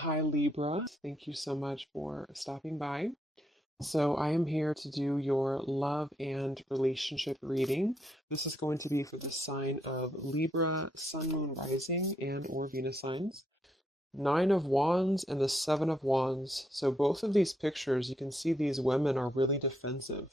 Hi, Libra. Thank you so much for stopping by. So, I am here to do your love and relationship reading. This is going to be for the sign of Libra, Sun, Moon, Rising, and or Venus signs. Nine of Wands and the Seven of Wands. So, both of these pictures, you can see these women are really defensive.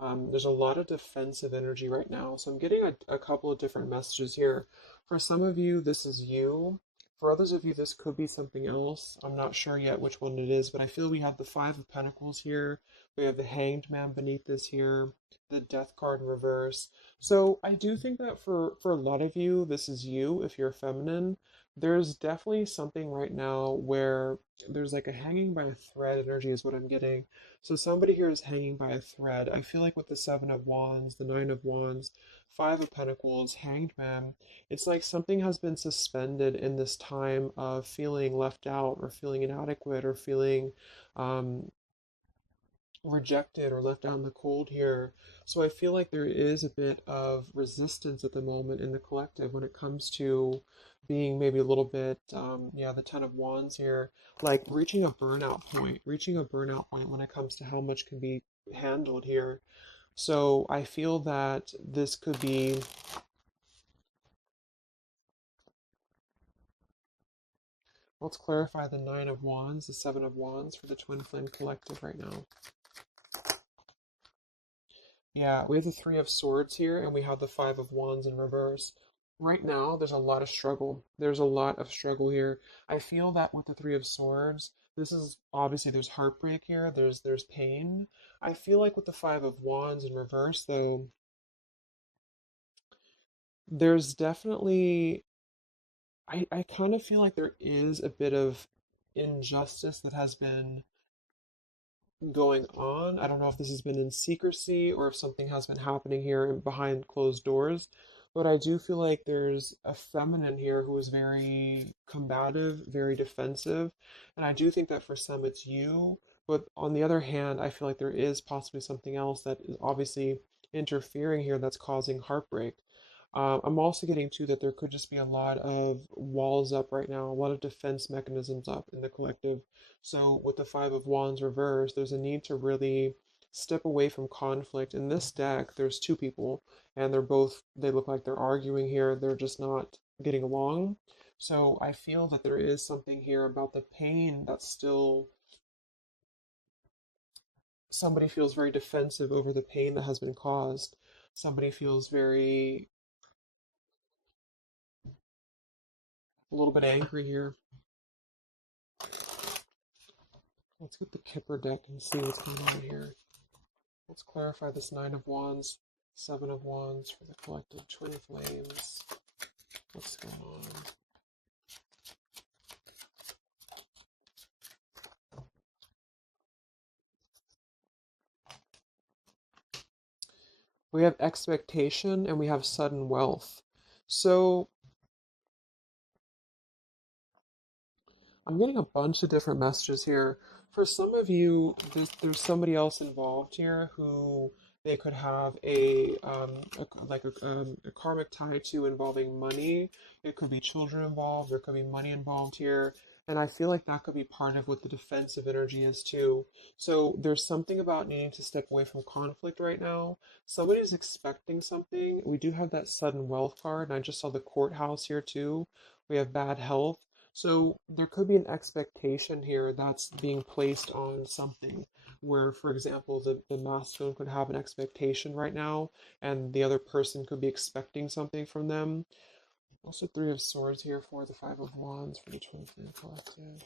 There's a lot of defensive energy right now. So, I'm getting a couple of different messages here. For some of you, this is you. For others of you, this could be something else. I'm not sure yet which one it is, but I feel we have the Five of Pentacles here. We have the Hanged Man beneath this here, the Death card in reverse. So I do think that for a lot of you, this is you if you're feminine. There's definitely something right now where there's like a hanging by a thread energy is what I'm getting. So somebody here is hanging by a thread. I feel like with the Seven of Wands, the Nine of Wands, Five of Pentacles, Hanged Man, it's like something has been suspended in this time of feeling left out or feeling inadequate or feeling um, rejected or left out in the cold here. So I feel like there is a bit of resistance at the moment in the collective when it comes to being maybe a little bit, yeah, the Ten of Wands here, like reaching a burnout point when it comes to how much can be handled here. So I feel that this could be. Let's clarify the Nine of Wands, the Seven of Wands for the Twin Flame Collective right now. Yeah, we have the Three of Swords here, and we have the Five of Wands in reverse. Right now, there's a lot of struggle. There's a lot of struggle here. I feel that with the Three of Swords, this is obviously there's heartbreak here. There's pain. I feel like with the Five of Wands in reverse, though, there's definitely I kind of feel like there is a bit of injustice that has been going on. I don't know if this has been in secrecy or if something has been happening here behind closed doors, but I do feel like there's a feminine here who is very combative, very defensive, and I do think that for some it's you. But on the other hand, I feel like there is possibly something else that is obviously interfering here that's causing heartbreak. I'm also getting to that there could just be a lot of walls up right now, a lot of defense mechanisms up in the collective. So with the Five of Wands reversed, there's a need to really step away from conflict. In this deck, there's two people, and they look like they're arguing here. They're just not getting along. So I feel that there is something here about the pain that's still, somebody feels very defensive over the pain that has been caused. Somebody feels very, a little bit angry here. Let's get the Kipper deck and see what's going on here. Let's clarify this Nine of Wands, Seven of Wands for the collective twin flames. What's going on? We have expectation and we have sudden wealth. So I'm getting a bunch of different messages here. For some of you, there's somebody else involved here who they could have a karmic tie to involving money. It could be children involved. There could be money involved here. And I feel like that could be part of what the defensive energy is too. So there's something about needing to step away from conflict right now. Somebody's expecting something. We do have that sudden wealth card, and I just saw the courthouse here too. We have bad health. So there could be an expectation here that's being placed on something where, for example, the masculine could have an expectation right now and the other person could be expecting something from them. Also, Three of Swords here for the Five of Wands for the Twin Flame Collective.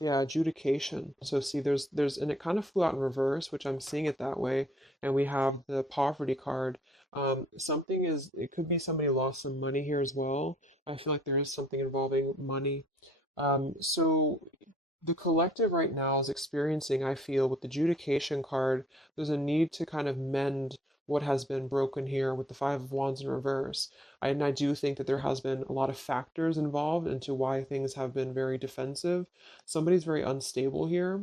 Yeah, adjudication. So see, and it kind of flew out in reverse, which I'm seeing it that way. And we have the poverty card. It could be somebody lost some money here as well. I feel like there is something involving money. So the collective right now is experiencing, I feel, with the adjudication card, there's a need to kind of mend what has been broken here with the Five of Wands in reverse. And I do think that there has been a lot of factors involved into why things have been very defensive. Somebody's very unstable here.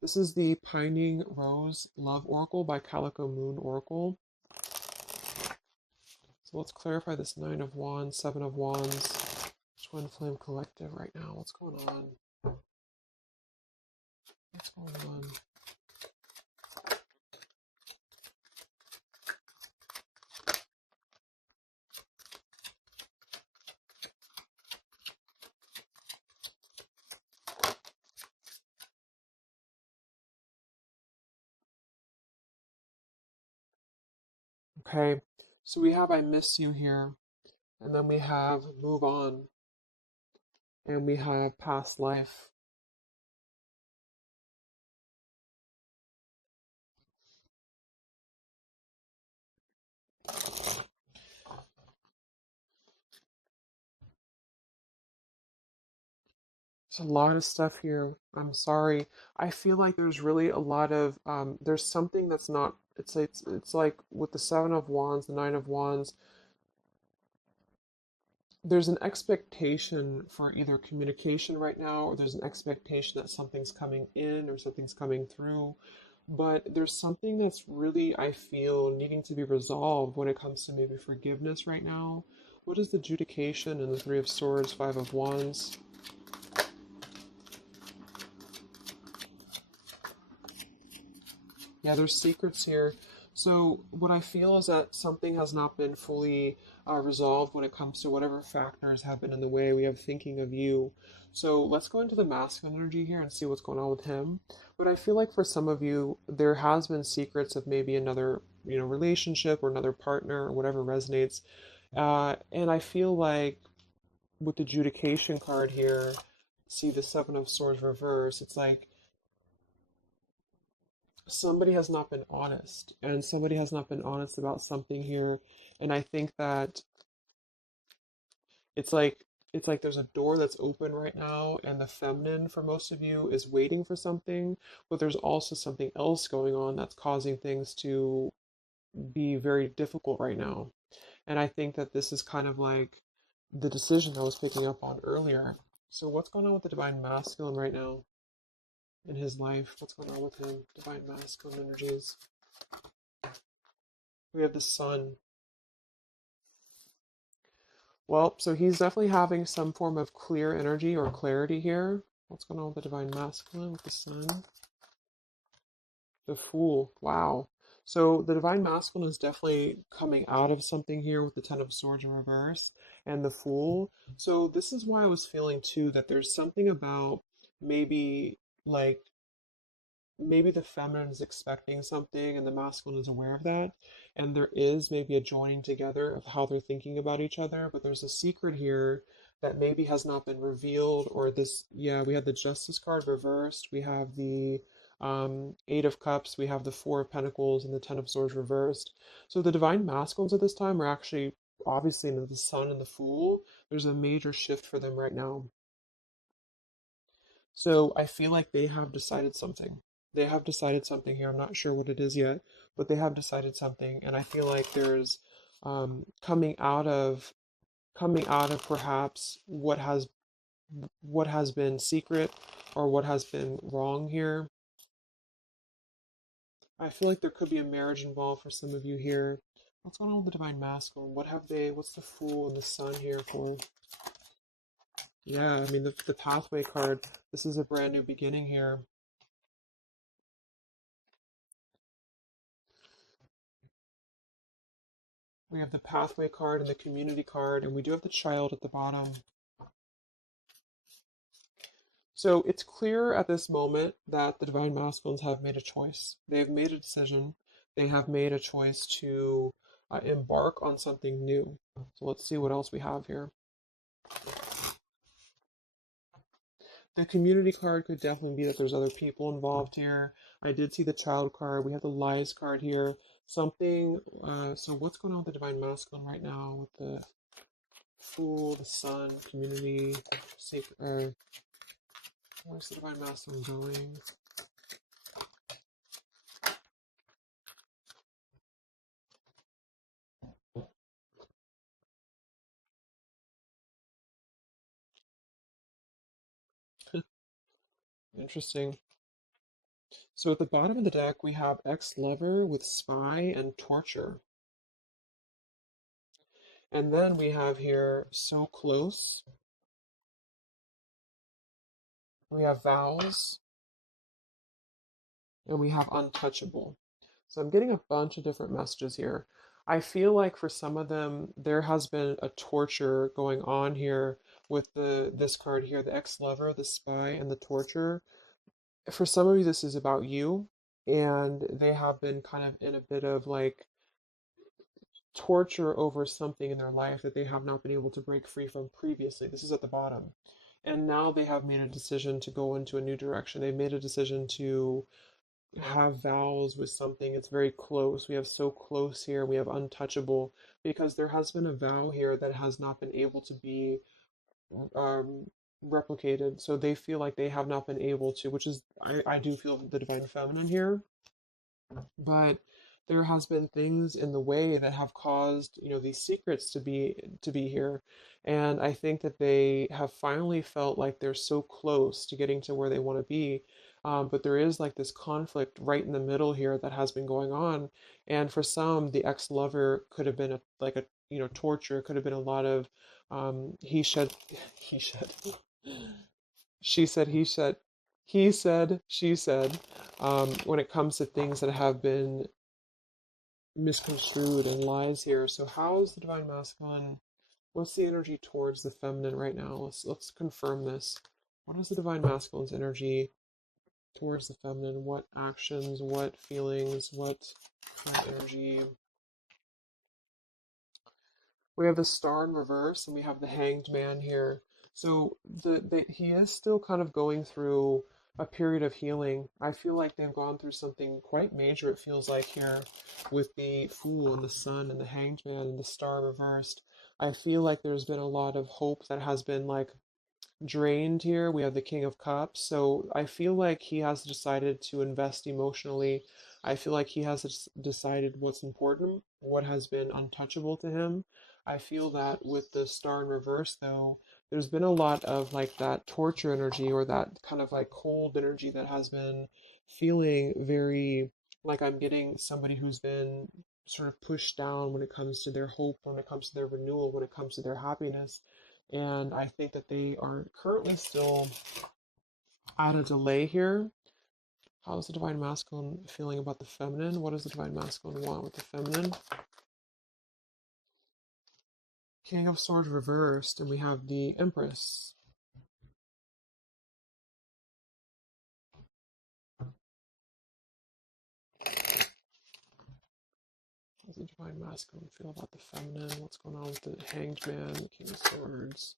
This is the Pining Rose Love Oracle by Calico Moon Oracle. So let's clarify this Nine of Wands, Seven of Wands, Twin Flame Collective right now. What's going on? What's going on? Okay, so we have I miss you here, and then we have move on, and we have past life. There's a lot of stuff here. I'm sorry. I feel like there's really a lot of there's something that's not it's like with the Seven of Wands, the Nine of Wands, there's an expectation for either communication right now, or there's an expectation that something's coming in or something's coming through. But there's something that's really, I feel, needing to be resolved when it comes to maybe forgiveness right now. What is the adjudication and the Three of Swords, Five of Wands? Yeah, there's secrets here. So what I feel is that something has not been fully resolved when it comes to whatever factors have been in the way. We have thinking of you. So let's go into the masculine energy here and see what's going on with him. But I feel like for some of you, there has been secrets of maybe another, relationship or another partner or whatever resonates. And I feel like with the adjudication card here, see the Seven of Swords reverse. It's like somebody has not been honest, and somebody has not been honest about something here. And I think that it's like it's like there's a door that's open right now, and the feminine for most of you is waiting for something, but there's also something else going on that's causing things to be very difficult right now. And I think that this is kind of like the decision I was picking up on earlier. So what's going on with the divine masculine right now in his life? What's going on with him? Divine masculine energies. We have the sun. Well, so he's definitely having some form of clear energy or clarity here. What's going on with the divine masculine with the sun? The fool. Wow. So the divine masculine is definitely coming out of something here with the Ten of Swords in reverse and the fool. So this is why I was feeling too that there's something about maybe like maybe the feminine is expecting something and the masculine is aware of that, and there is maybe a joining together of how they're thinking about each other, but there's a secret here that maybe has not been revealed. Or this, yeah, we have the Justice card reversed, we have the Eight of Cups, we have the Four of Pentacles, and the Ten of Swords reversed. So the divine masculines at this time are actually obviously into the sun and the fool. There's a major shift for them right now. So I feel like they have decided something. They have decided something here. I'm not sure what it is yet, but they have decided something, and I feel like there's coming out of perhaps what has been secret or what has been wrong here. I feel like there could be a marriage involved for some of you here. What's going on with the divine masculine? What's the fool and the sun here for? Yeah, I mean the pathway card. This is a brand new beginning here. We have the pathway card and the community card, and we do have the child at the bottom. So it's clear at this moment that the divine masculines have made a choice. They have made a decision. They have made a choice to embark on something new. So let's see what else we have here. The community card could definitely be that there's other people involved here. I did see the child card. We have the lies card here. So what's going on with the divine masculine right now with the fool, the sun, community, sacred, where's the divine masculine going? Interesting. So at the bottom of the deck, we have ex-lover with spy and torture. And then we have here so close. We have vows, and we have untouchable. So I'm getting a bunch of different messages here. I feel like for some of them, there has been a torture going on here with this card here, the ex-lover, the spy, and the torture. For some of you, this is about you, and they have been kind of in a bit of like torture over something in their life that they have not been able to break free from previously. This is at the bottom. And now they have made a decision to go into a new direction. They made a decision to have vows with something. It's very close. We have so close here. We have untouchable because there has been a vow here that has not been able to be um, replicated. So they feel like they have not been able to, which is, I do feel the divine feminine here, but there has been things in the way that have caused these secrets to be here, and I think that they have finally felt like they're so close to getting to where they want to be, but there is like this conflict right in the middle here that has been going on, and for some the ex-lover could have been a torture, could have been a lot of he said he said she said, he said, she said, when it comes to things that have been misconstrued and lies here. So how is the divine masculine? What's the energy towards the feminine right now? Let's confirm this. What is the divine masculine's energy towards the feminine? What actions, what feelings, what kind of energy? We have the star in reverse, and we have the hanged man here. So he is still kind of going through a period of healing. I feel like they've gone through something quite major, it feels like here, with the fool and the sun and the hanged man and the star reversed. I feel like there's been a lot of hope that has been like drained here. We have the King of Cups. So I feel like he has decided to invest emotionally. I feel like he has decided what's important, what has been untouchable to him. I feel that with the star in reverse, though, there's been a lot of like that torture energy or that kind of like cold energy that has been feeling very like I'm getting somebody who's been sort of pushed down when it comes to their hope, when it comes to their renewal, when it comes to their happiness. And I think that they are currently still at a delay here. How is the divine masculine feeling about the feminine? What does the divine masculine want with the feminine? King of Swords reversed, and we have the Empress. How does the divine masculine feel about the feminine? What's going on with the Hanged Man, the King of Swords?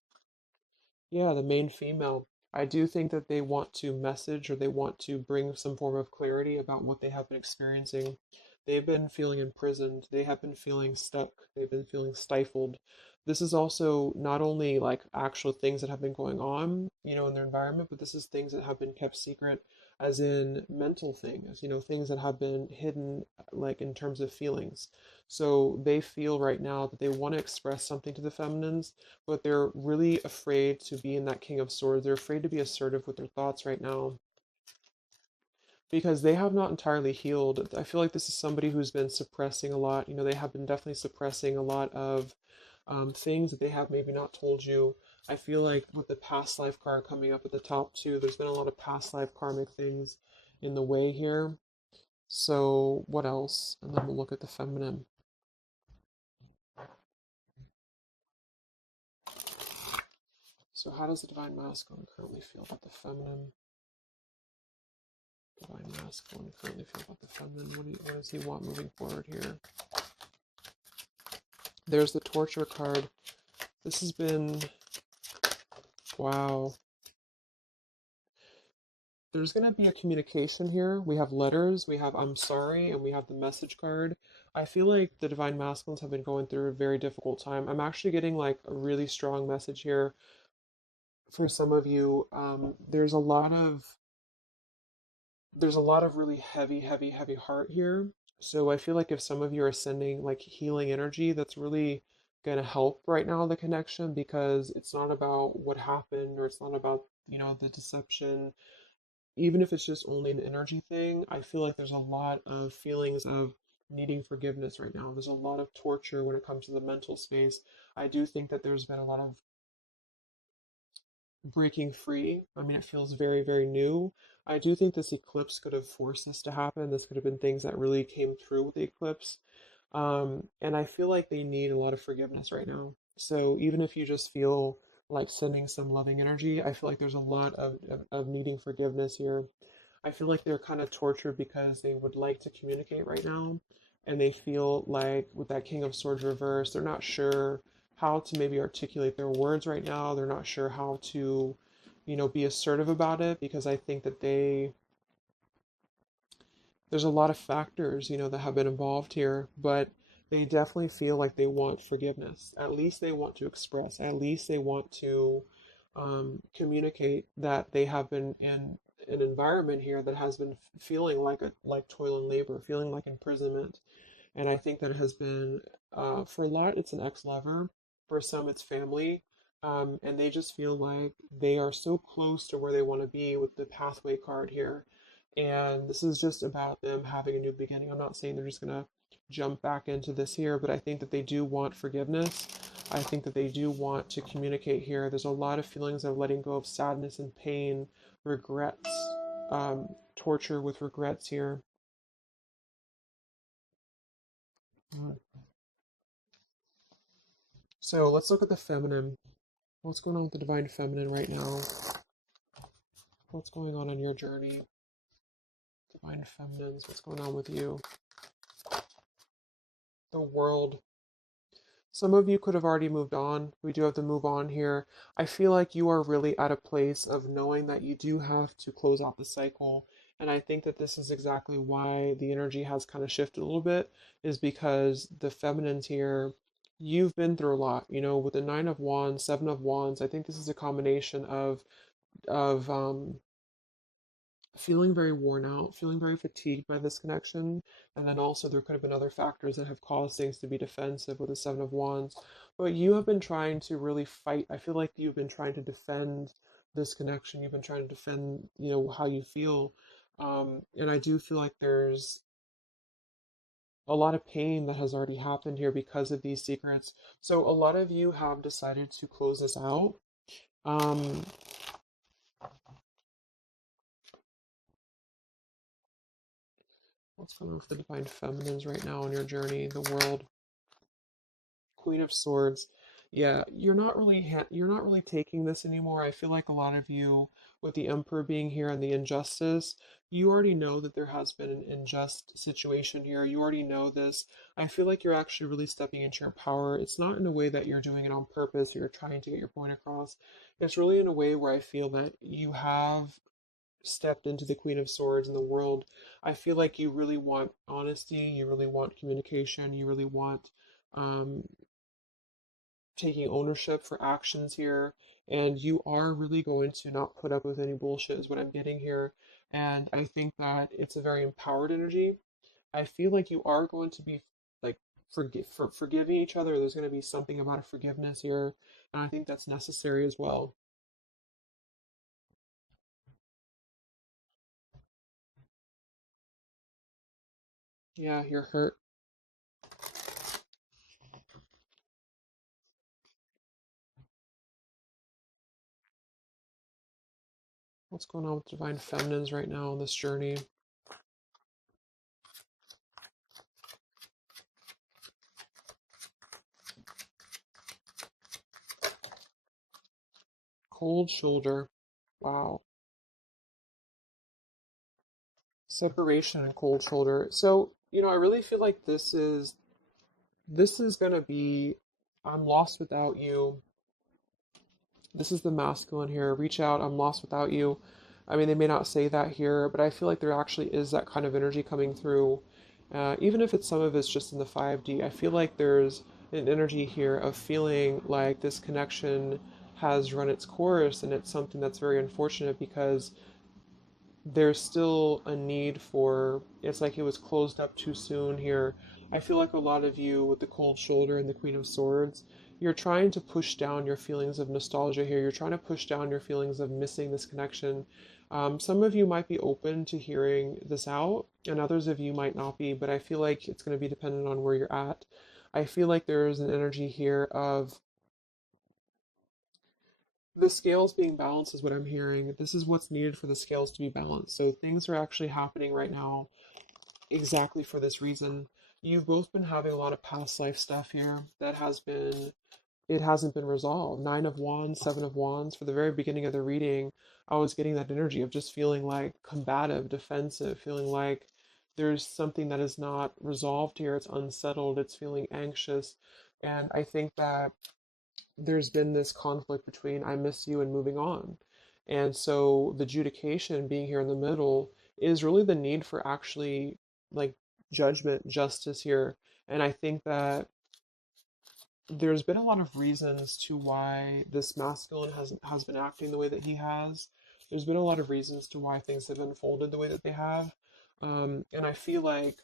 Yeah, the main female. I do think that they want to message or they want to bring some form of clarity about what they have been experiencing. They've been feeling imprisoned. They have been feeling stuck. They've been feeling stifled. This is also not only like actual things that have been going on, in their environment, but this is things that have been kept secret, as in mental things, things that have been hidden, like in terms of feelings. So they feel right now that they want to express something to the feminines, but they're really afraid to be in that King of Swords. They're afraid to be assertive with their thoughts right now because they have not entirely healed. I feel like this is somebody who's been suppressing a lot. They have been definitely suppressing a lot of things that they have maybe not told you. I feel like with the past life card coming up at the top too, there's been a lot of past life karmic things in the way here. So what else? And then we'll look at the feminine. So how does the divine masculine currently feel about the feminine? Divine masculine currently feel about the feminine? What does he want moving forward here? There's the torture card. This has been, wow. There's going to be a communication here. We have letters, we have I'm sorry, and we have the message card. I feel like the divine masculines have been going through a very difficult time. I'm actually getting like a really strong message here for some of you. There's a lot of really heavy, heavy, heavy heart here. So I feel like if some of you are sending like healing energy, that's really going to help right now the connection, because it's not about what happened, or it's not about, the deception. Even if it's just only an energy thing, I feel like there's a lot of feelings of needing forgiveness right now. There's a lot of torture when it comes to the mental space. I do think that there's been a lot of breaking free. I mean, it feels very, very new. I do think this eclipse could have forced this to happen. This could have been things that really came through with the eclipse. And I feel like they need a lot of forgiveness right now. So even if you just feel like sending some loving energy, I feel like there's a lot of needing forgiveness here. I feel like they're kind of tortured because they would like to communicate right now. And they feel like with that King of Swords reverse, they're not sure how to maybe articulate their words right now. They're not sure how to, be assertive about it because I think that there's a lot of factors, that have been involved here, but they definitely feel like they want forgiveness. At least they want to express, at least they want to communicate that they have been in an environment here that has been feeling like toil and labor, feeling like imprisonment. And I think that it has been, for a lot, it's an ex-lover. For some, it's family. And they just feel like they are so close to where they want to be with the pathway card here. And this is just about them having a new beginning. I'm not saying they're just going to jump back into this here, but I think that they do want forgiveness. I think that they do want to communicate here. There's a lot of feelings of letting go of sadness and pain, regrets, torture with regrets here. Mm. So let's look at the feminine. What's going on with the divine feminine right now? What's going on your journey? Divine feminines, what's going on with you? The world. Some of you could have already moved on. We do have to move on here. I feel like you are really at a place of knowing that you do have to close out the cycle. And I think that this is exactly why the energy has kind of shifted a little bit, is because the feminines here, you've been through a lot, with the Nine of Wands, Seven of Wands. I think this is a combination of feeling very worn out, feeling very fatigued by this connection. And then also, there could have been other factors that have caused things to be defensive with the Seven of Wands. But you have been trying to really fight. I feel like you've been trying to defend this connection. You've been trying to defend, how you feel. And I do feel like there's a lot of pain that has already happened here because of these secrets. So a lot of you have decided to close this out. Um, what's going on with the divine feminines right now on your journey, the world? Queen of Swords. Yeah, you're not really taking this anymore. I feel like a lot of you, with the Emperor being here and the injustice, you already know that there has been an unjust situation here. You already know this. I feel like you're actually really stepping into your power. It's not in a way that you're doing it on purpose or you're trying to get your point across. It's really in a way where I feel that you have stepped into the Queen of Swords in the world. I feel like you really want honesty, you really want communication, you really want um, taking ownership for actions here, and you are really going to not put up with any bullshit is what I'm getting here. And I think that it's a very empowered energy. I feel like you are going to be like forgiving each other. There's going to be something about a forgiveness here, and I think that's necessary as well. Yeah, you're hurt. What's going on with divine feminines right now on this journey? Cold shoulder. Wow. Separation and cold shoulder. So, I really feel like this is gonna be, I'm lost without you. This is the masculine here. Reach out, I'm lost without you. I mean, they may not say that here, but I feel like there actually is that kind of energy coming through. Even if it's some of it's just in the 5D, I feel like there's an energy here of feeling like this connection has run its course, and it's something that's very unfortunate because there's still a need for, it's like it was closed up too soon here. I feel like a lot of you with the cold shoulder and the Queen of Swords, you're trying to push down your feelings of nostalgia here. You're trying to push down your feelings of missing this connection. Some of you might be open to hearing this out, and others of you might not be, but I feel like it's going to be dependent on where you're at. I feel like there is an energy here of the scales being balanced, is what I'm hearing. This is what's needed for the scales to be balanced. So things are actually happening right now exactly for this reason. You've both been having a lot of past life stuff here that has been, it hasn't been resolved. Nine of Wands, Seven of Wands. For the very beginning of the reading, I was getting that energy of just feeling like combative, defensive, feeling like there's something that is not resolved here. It's unsettled. It's feeling anxious. And I think that there's been this conflict between I miss you and moving on. And so the judication being here in the middle is really the need for actually like judgment, justice here. And I think that there's been a lot of reasons to why this masculine has been acting the way that he has. There's been a lot of reasons to why things have unfolded the way that they have. And I feel like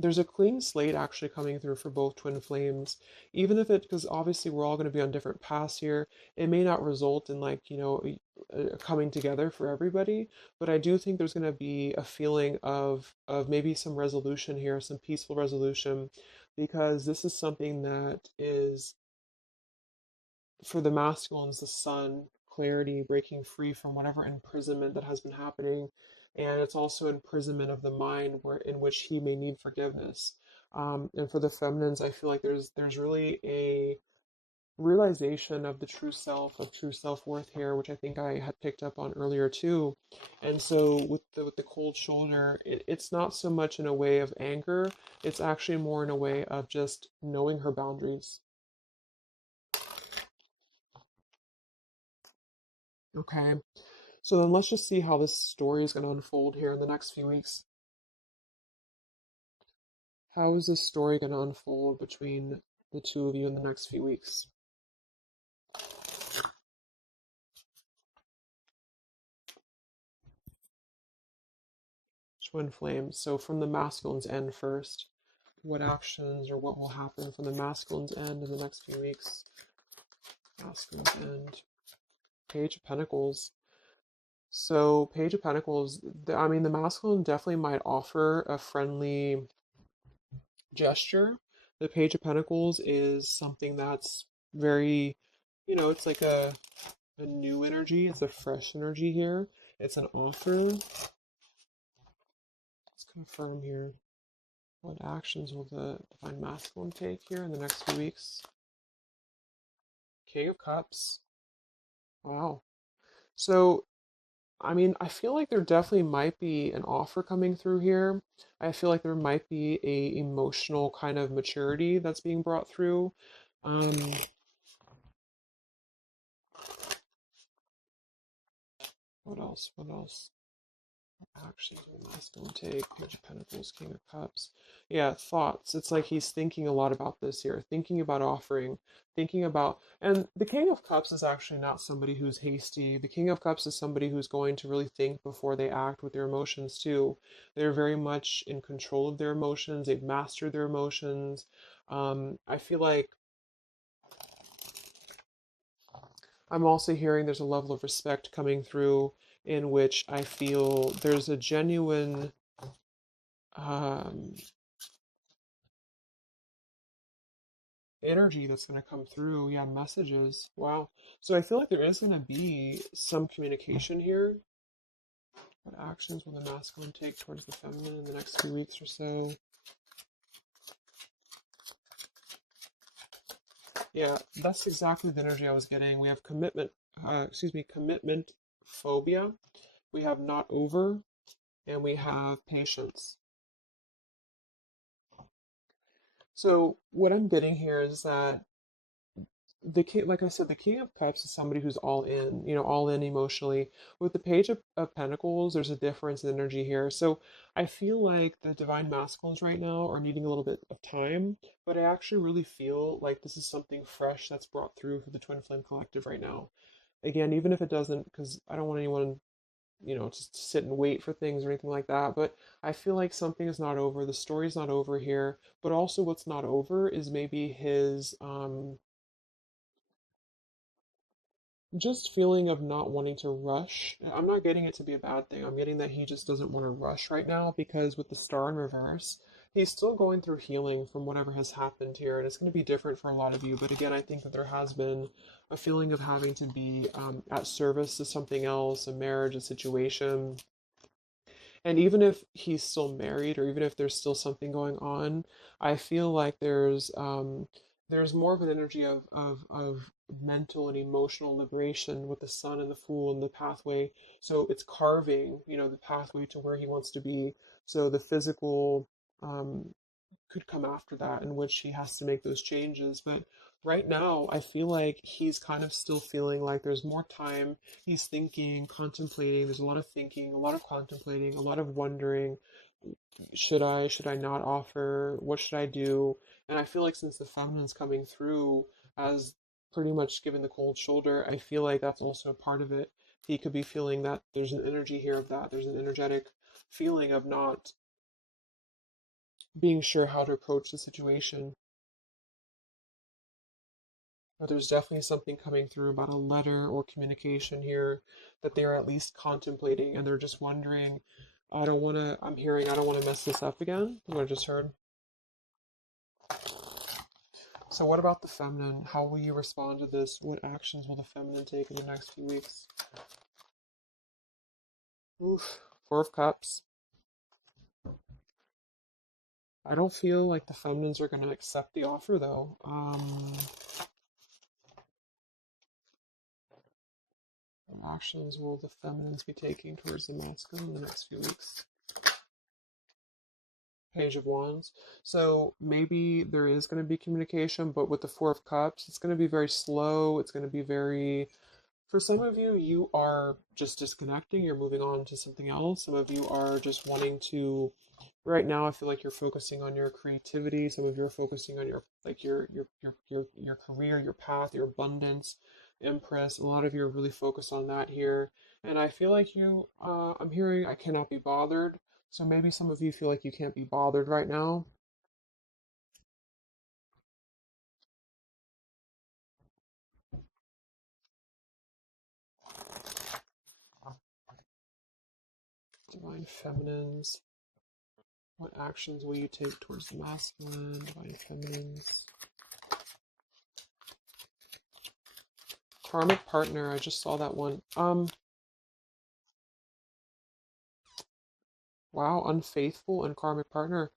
there's a clean slate actually coming through for both twin flames, even if it, because obviously we're all going to be on different paths here. It may not result in like, coming together for everybody, but I do think there's going to be a feeling of maybe some resolution here, some peaceful resolution, because this is something that is for the masculines, the sun, clarity, breaking free from whatever imprisonment that has been happening. And it's also imprisonment of the mind where in which he may need forgiveness. And for the feminines, I feel like there's really a realization of the true self, of true self-worth here, which I think I had picked up on earlier too. And so with the cold shoulder, it's not so much in a way of anger, it's actually more in a way of just knowing her boundaries. Okay. So then let's just see how this story is going to unfold here in the next few weeks. How is this story going to unfold between the two of you in the next few weeks? Twin flames. So from the masculine's end first, what actions or what will happen from the masculine's end in the next few weeks? Masculine's end. Page of Pentacles. So Page of Pentacles, I mean, the masculine definitely might offer a friendly gesture. The Page of Pentacles is something that's very, it's like a new energy. It's a fresh energy here. It's an offer. Let's confirm here. What actions will the Divine Masculine take here in the next few weeks? King of Cups. Wow. So, I mean, I feel like there definitely might be an offer coming through here. I feel like there might be a emotional kind of maturity that's being brought through. Um, what else? What else? Actually, the masculine take, Page of Pentacles, King of Cups. Yeah, thoughts. It's like he's thinking a lot about this here, thinking about offering, thinking about. And the King of Cups is actually not somebody who's hasty. The King of Cups is somebody who's going to really think before they act with their emotions, too. They're very much in control of their emotions, they've mastered their emotions. I feel like I'm also hearing there's a level of respect coming through in which I feel there's a genuine um, energy that's going to come through. Yeah, messages. Wow. So I feel like there is going to be some communication here. What actions will the masculine take towards the feminine in the next few weeks or so? Yeah, that's exactly the energy I was getting. We have commitment phobia. We have not over, and we have patience. So what I'm getting here is that the king, like I said, the King of Cups is somebody who's all in, all in emotionally. With the Page of Pentacles, there's a difference in energy here. So I feel like the Divine Masculines right now are needing a little bit of time, but I actually really feel like this is something fresh that's brought through for the Twin Flame Collective right now. Again, even if it doesn't, because I don't want anyone, just to sit and wait for things or anything like that, but I feel like something is not over. The story's not over here, but also what's not over is maybe his, just feeling of not wanting to rush. I'm not getting it to be a bad thing. I'm getting that he just doesn't want to rush right now because with the star in reverse, he's still going through healing from whatever has happened here, and it's going to be different for a lot of you. But again, I think that there has been a feeling of having to be at service to something else, a marriage, a situation, and even if he's still married, or even if there's still something going on, I feel like there's more of an energy of mental and emotional liberation with the sun and the fool and the pathway. So it's carving, the pathway to where he wants to be. So the physical um, could come after that, in which he has to make those changes. But right now, I feel like he's kind of still feeling like there's more time. He's thinking, contemplating. There's a lot of thinking, a lot of contemplating, a lot of wondering. Should I not offer? What should I do? And I feel like since the feminine's coming through as pretty much giving the cold shoulder, I feel like that's also a part of it. He could be feeling that there's an energy here of that. There's an energetic feeling of not being sure how to approach the situation. But there's definitely something coming through about a letter or communication here that they're at least contemplating, and they're just wondering, I don't want to mess this up again. What I just heard. So what about the feminine? How will you respond to this? What actions will the feminine take in the next few weeks? Oof. Four of Cups. I don't feel like the feminines are going to accept the offer though. What actions will the feminines be taking towards the masculine in the next few weeks? Page of Wands. So maybe there is going to be communication, but with the Four of Cups, it's going to be very slow. It's going to be very, for some of you, you are just disconnecting. You're moving on to something else. Some of you are just wanting to, right now, I feel like you're focusing on your creativity. Some of you are focusing on your, like your career, your path, your abundance, Empress. A lot of you are really focused on that here. And I feel like I'm hearing I cannot be bothered. So maybe some of you feel like you can't be bothered right now. Divine Feminines. What actions will you take towards the masculine? Divine Feminines. Karmic partner. I just saw that one. Wow, unfaithful and karmic partner.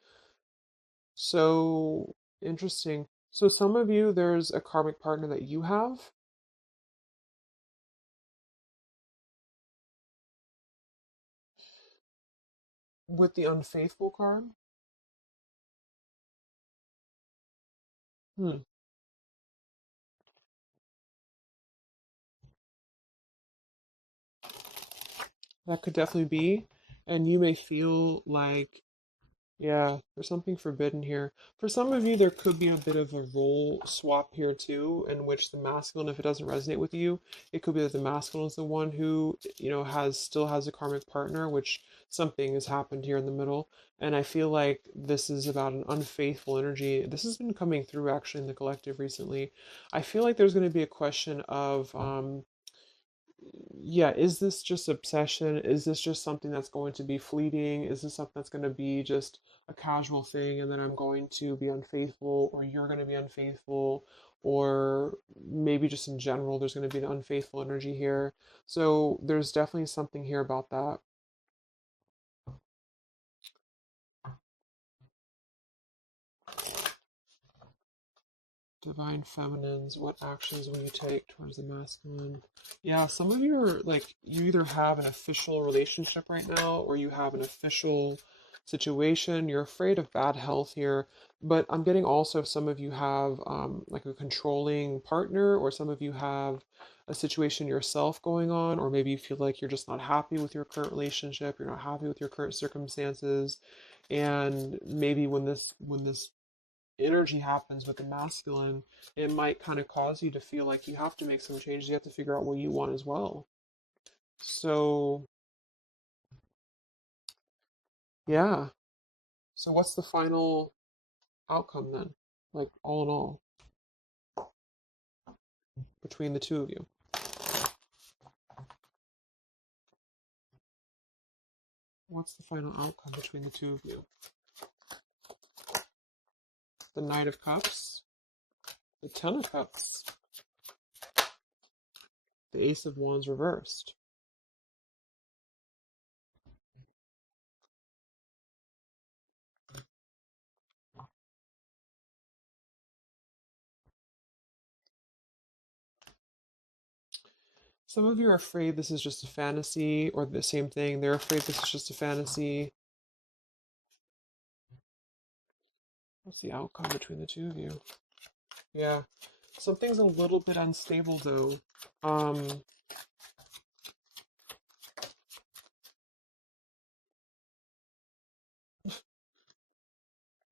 So interesting. So some of you, there's a karmic partner that you have with the unfaithful card. Hmm. That could definitely be. And you may feel like, yeah, there's something forbidden here. For some of you, there could be a bit of a role swap here too, in which the masculine, if it doesn't resonate with you, it could be that the masculine is the one who, still has a karmic partner, which something has happened here in the middle. And I feel like this is about an unfaithful energy. This has been coming through actually in the collective recently. I feel like there's going to be a question of, yeah, is this just obsession? Is this just something that's going to be fleeting? Is this something that's going to be just a casual thing and then I'm going to be unfaithful, or you're going to be unfaithful, or maybe just in general, there's going to be an unfaithful energy here. So there's definitely something here about that. Divine Feminines, what actions will you take towards the masculine? Yeah, some of you are like, you either have an official relationship right now or you have an official situation. You're afraid of bad health here, but I'm getting also some of you have like a controlling partner, or some of you have a situation yourself going on, or maybe you feel like you're just not happy with your current relationship, you're not happy with your current circumstances, and maybe when this energy happens with the masculine, it might kind of cause you to feel like you have to make some changes. You have to figure out what you want as well. So, yeah. So, what's the final outcome then? Like, all in all, between the two of you? What's the final outcome between the two of you? The Knight of Cups, the Ten of Cups, the Ace of Wands reversed. Some of you are afraid this is just a fantasy, or the same thing. They're afraid this is just a fantasy. What's the outcome between the two of you? Yeah. Something's a little bit unstable, though. Um,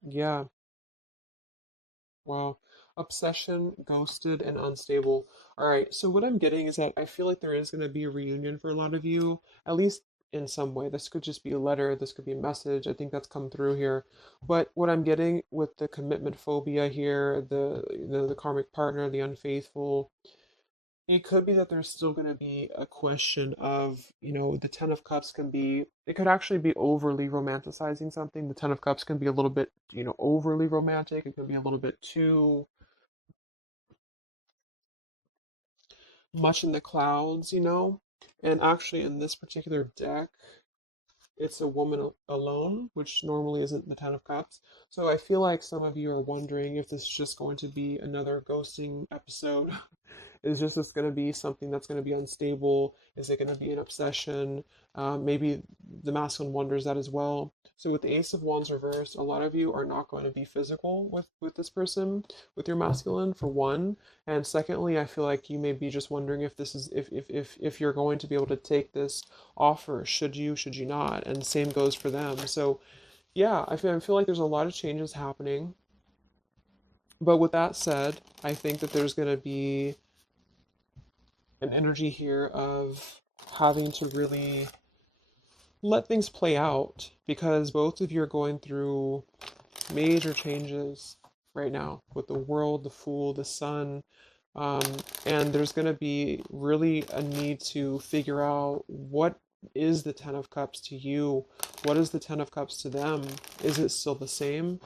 yeah. Wow. Obsession, ghosted, and unstable. All right. So what I'm getting is that I feel like there is going to be a reunion for a lot of you, at least in some way. This could just be a letter. This could be a message. I think that's come through here. But what I'm getting with the commitment phobia here, the karmic partner, the unfaithful, it could be that there's still going to be a question of, the Ten of Cups can be, it could actually be overly romanticizing something. The Ten of Cups can be a little bit, overly romantic. It can be a little bit too much in the clouds. And actually, in this particular deck, it's a woman alone, which normally isn't the Ten of Cups. So I feel like some of you are wondering if this is just going to be another ghosting episode. Is just this going to be something that's going to be unstable? Is it going to be an obsession? Maybe the masculine wonders that as well. So with the Ace of Wands reversed, a lot of you are not going to be physical with this person, with your masculine, for one. And secondly, I feel like you may be just wondering if this is if you're going to be able to take this offer. Should you not? And same goes for them. So yeah, I feel like there's a lot of changes happening. But with that said, I think that there's going to be an energy here of having to really let things play out, because both of you are going through major changes right now with the world, the Fool, the Sun. Um, and there's going to be really a need to figure out what is the Ten of Cups to you? What is the Ten of Cups to them? Is it still the same?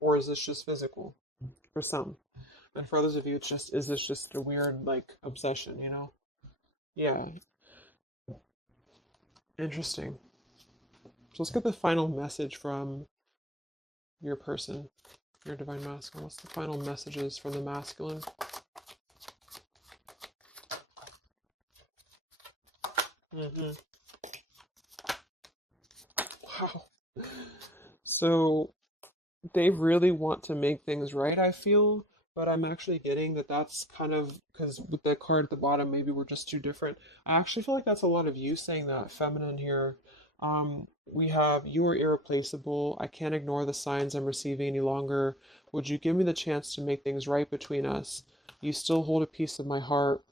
Or is this just physical for some? And for others of you, is this just a weird, like, obsession? Yeah, interesting. So let's get the final message from your person, your divine masculine. What's the final messages from the masculine? hmm Wow. So they really want to make things right, I feel, but I'm actually getting that that's kind of because with the card at the bottom, maybe we're just too different. I actually feel like that's a lot of you saying that, feminine here. We have, you are irreplaceable. I can't ignore the signs I'm receiving any longer. Would you give me the chance to make things right between us? You still hold a piece of my heart.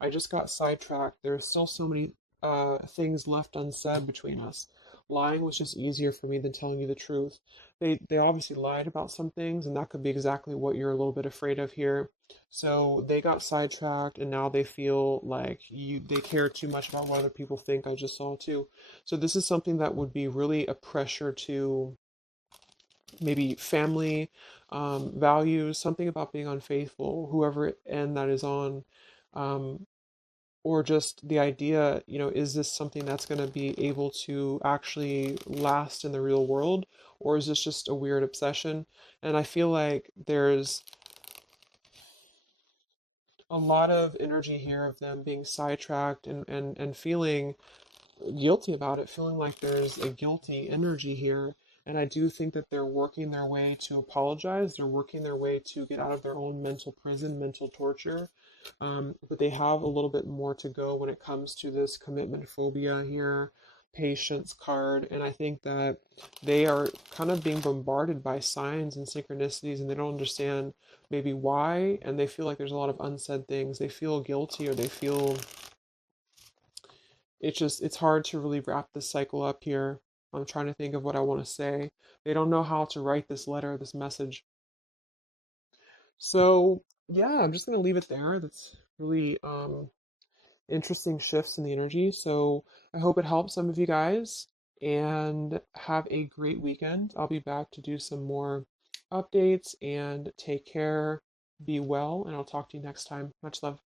I just got sidetracked. There are still so many things left unsaid between us. Lying was just easier for me than telling you the truth. They obviously lied about some things, and that could be exactly what you're a little bit afraid of here. So they got sidetracked, and now they feel like they care too much about what other people think. I just saw too. So this is something that would be really a pressure to maybe family values, something about being unfaithful, whoever end that is on. Um, or just the idea, is this something that's going to be able to actually last in the real world, or is this just a weird obsession? And I feel like there's a lot of energy here of them being sidetracked and feeling guilty about it, feeling like there's a guilty energy here. And I do think that they're working their way to apologize. They're working their way to get out of their own mental prison, mental torture. But they have a little bit more to go when it comes to this commitment phobia here, patience card. And I think that they are kind of being bombarded by signs and synchronicities, and they don't understand maybe why. And they feel like there's a lot of unsaid things. They feel guilty, or they feel it's hard to really wrap this cycle up here. I'm trying to think of what I want to say. They don't know how to write this letter, this message. So yeah, I'm just gonna leave it there. That's really interesting shifts in the energy. So I hope it helps some of you guys and have a great weekend. I'll be back to do some more updates and take care. Be well, and I'll talk to you next time. Much love.